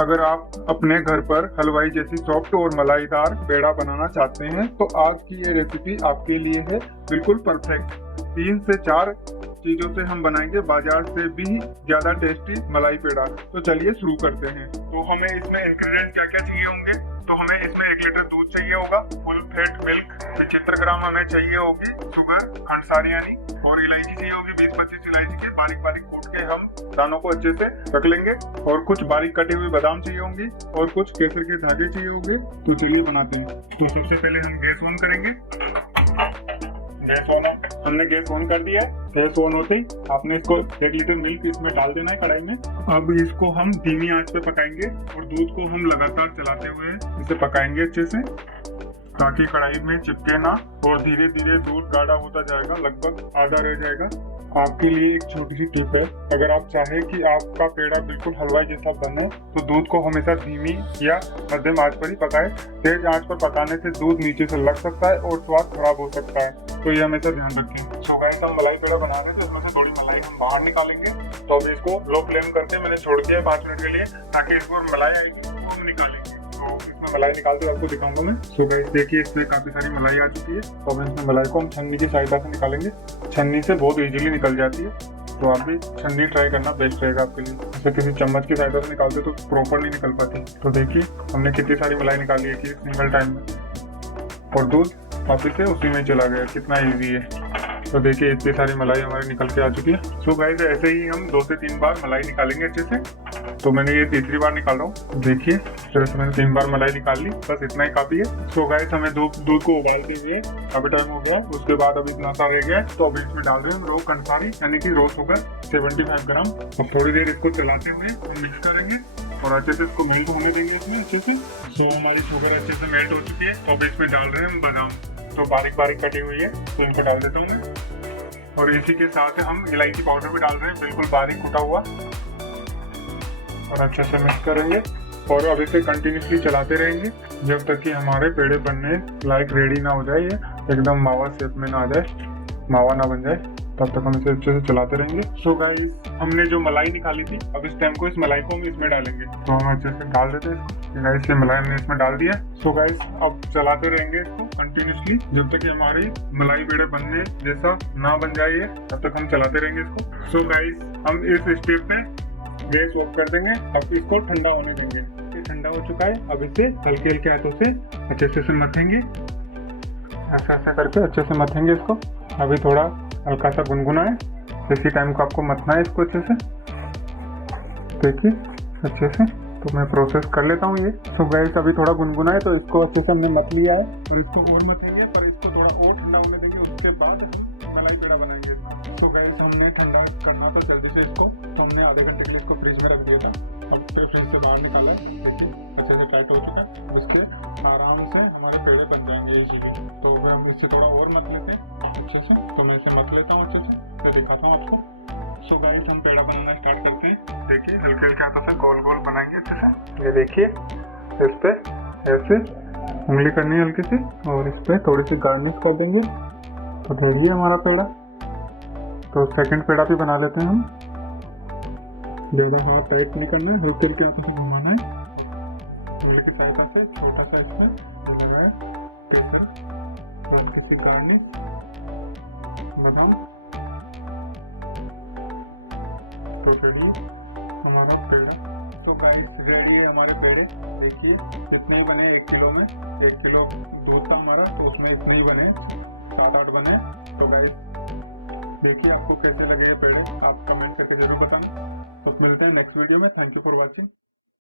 अगर आप अपने घर पर हलवाई जैसी सॉफ्ट और मलाईदार पेड़ा बनाना चाहते हैं तो आज की ये रेसिपी आपके लिए है बिल्कुल परफेक्ट। 3 से 4 चीजों से हम बनाएंगे बाजार से भी ज्यादा टेस्टी मलाई पेड़ा। तो चलिए शुरू करते हैं। तो हमें इसमें इंग्रेडिएंट क्या क्या चाहिए होंगे? तो हमें इसमें 1 लीटर दूध चाहिए होगा, फुल फैट मिल्क 75 ग्राम हमें चाहिए होगी, शुगर खंडसारी यानी, और इलायची चाहिए होगी 20-25 इलायची के बारीक बारीक कूट के हम दानों को अच्छे से रख लेंगे, और कुछ बारीक कटे हुए बादाम चाहिए होंगी, और कुछ केसर के धागे चाहिए होंगे। तो चलिए बनाते हैं। तो सबसे पहले हम गैस ऑन करेंगे। हमने गैस ऑन कर दिया है। गैस ऑन होते ही आपने इसको 1 लीटर मिल्क इसमें डाल देना है कढ़ाई में। अब इसको हम धीमी आंच पे पकाएंगे और दूध को हम लगातार चलाते हुए इसे पकाएंगे अच्छे से, ताकि कढ़ाई में चिपके ना, और धीरे धीरे दूध गाढ़ा होता जाएगा, लगभग आधा रह जाएगा। आपके लिए एक छोटी सी टिप है, अगर आप चाहें कि आपका पेड़ा बिल्कुल हलवाई जैसा बने तो दूध को हमेशा धीमी या मध्यम आंच पर ही पकाएं। तेज आंच पर पकाने से दूध नीचे से लग सकता है और स्वाद खराब हो सकता है, तो ये हमेशा ध्यान रखें। सो गाइस, हम मलाई पेड़ा बना रहे थे, उसमें से थोड़ी मलाई हम बाहर निकालेंगे। तो अभी इसको लो फ्लेम करके मैंने छोड़ दिया है 5 मिनट के लिए, ताकि इसको मलाई आएगी वो हम निकालेंगे। तो इसमें मलाई निकालते हुए आपको दिखाऊंगा मैं। सो गाइस देखिए, इसमें काफी सारी मलाई आ चुकी है। तो अब इसमें मलाई को हम छन्नी की सहायता से निकालेंगे। छन्नी से बहुत इजीली निकल जाती है, तो आप भी छन्नी ट्राई करना बेस्ट रहेगा आपके लिए। जैसे किसी चम्मच की सहायता से निकालते तो प्रॉपर नहीं निकल पाती। तो देखिए हमने कितनी सारी मलाई निकाली है कि सिंगल टाइम में, और दूध वापिस से उसी में चला गया। कितना ईजी है। तो देखिए इतनी सारी मलाई हमारी निकल के आ चुकी है। सो गाइस ऐसे ही हम 2 से 3 बार मलाई निकालेंगे अच्छे से। तो मैंने ये तीसरी बार निकाल रहा हूँ। देखिए जैसे मैंने 3 बार मलाई निकाल ली, बस इतना ही काफी है। सो गाइस हमें दूध को उबालते हुए काफी टाइम हो गया, उसके बाद अभी इतना सा रह गया। तो अभी इसमें डाल रहे हैं रो खंडसारी यानी कि रो शुगर 75 ग्राम। और थोड़ी देर इसको चलाते हुए हम मिक्स करेंगे और अच्छे से इसको मेल्ट होने देंगे इसमें अच्छे से। तो हमारी शुगर अच्छे से मेल्ट हो चुकी है। तो अभी इसमें डाल रहे हैं हम बादाम, तो बारीक बारीक कटी हुई है, तो इनको डाल देता हूँ मैं। और इसी के साथ हम इलायची पाउडर भी डाल रहे हैं, बिल्कुल बारीक कुटा हुआ, और अच्छे से मिक्स करेंगे। और अब इसे कंटिन्यूसली चलाते रहेंगे जब तक कि हमारे पेड़े बनने लायक रेडी ना हो जाए, ये एकदम मावा शेप में ना आ जाए, मावा ना बन जाए, तब तक हम इसे अच्छे से चलाते रहेंगे। सो गाइस हमने जो मलाई निकाली थी, अब इस टाइम को इस मलाई को हम इसमें डालेंगे। तो हम अच्छे से डाल देते हैं इसको। गाइस ये मलाई हमने इसमें डाल दिया। सो गाइस अब चलाते रहेंगे इसको कंटिन्यूसली जब तक कि हमारी मलाई पेड़े बनने जैसा ना बन जाए, तब तक हम चलाते रहेंगे इसको। सो गाइस हम इस स्टेप पे गैस ऑफ कर देंगे। अब इसको ठंडा होने देंगे। ये ठंडा हो चुका है। अब इसे हल्के हल्के हाथों से अच्छे से मथेंगे, ऐसा ऐसा करके अच्छे से मथेंगे इसको। अभी थोड़ा हल्का सा गुनगुना है, इसी टाइम को आपको मथना है इसको अच्छे से। देखिए अच्छे से, तो मैं प्रोसेस कर लेता हूँ ये। तो गैस अभी थोड़ा गुनगुना है, तो इसको अच्छे से हमने मथ लिया है, और इसको और मथेंगे, पर इसको थोड़ा और ठंडा होने देंगे, उसके बाद हम मलाई पेड़ा बनाएंगे। तो गैस हमने ठंडा करना था जल्दी से इसको, तो हमने आधे घंटे के लिए इसको फ्रिज में रख दिया था। अब फिर फ्रिज से बाहर निकाला है, देखिए अच्छे से टाइट हो चुका है। उसके आराम से हमारे पेड़े बन जाएंगे इजीली। तो फिर हम इससे थोड़ा और मथ लेते हैं अच्छे से। तो मैं इसे मथ लेता हूँ अच्छे से, तो दिखाता हूँ आपको। सो गाइस हम पेड़ा बनाना स्टार्ट करते हैं। देखिए हल्के हल्के हाथों से गोल गोल बनाएंगे अच्छे से। ये देखिए इस पे ऐसे उंगली करनी है हल्की सी, और इस पे थोड़ी सी गार्निश कर देंगे। तो रेडी है हमारा पेड़ा। तो सेकंड पेड़ा भी बना लेते हैं हम। ज़्यादा हाथ टाइट नहीं करना है, हल्के हल्के हाथों से घुमाना है उंगली की सहायता से। छोटा सा इसमें लगाया केसर, हल्की सी गार्निश बादाम। तो रेडी हमारा पेड़ा। तो गाइस रेडी है हमारे पेड़े। देखिए जितने ही बने 1 किलो में, 1 किलो दूध था हमारा, तो उसमें इतने ही बने, 7-8 बने। तो गाइस देखिए आपको कैसे लगे ये पेड़े, आप कमेंट करके जरूर बताना। तो मिलते हैं नेक्स्ट वीडियो में। Thank you for watching.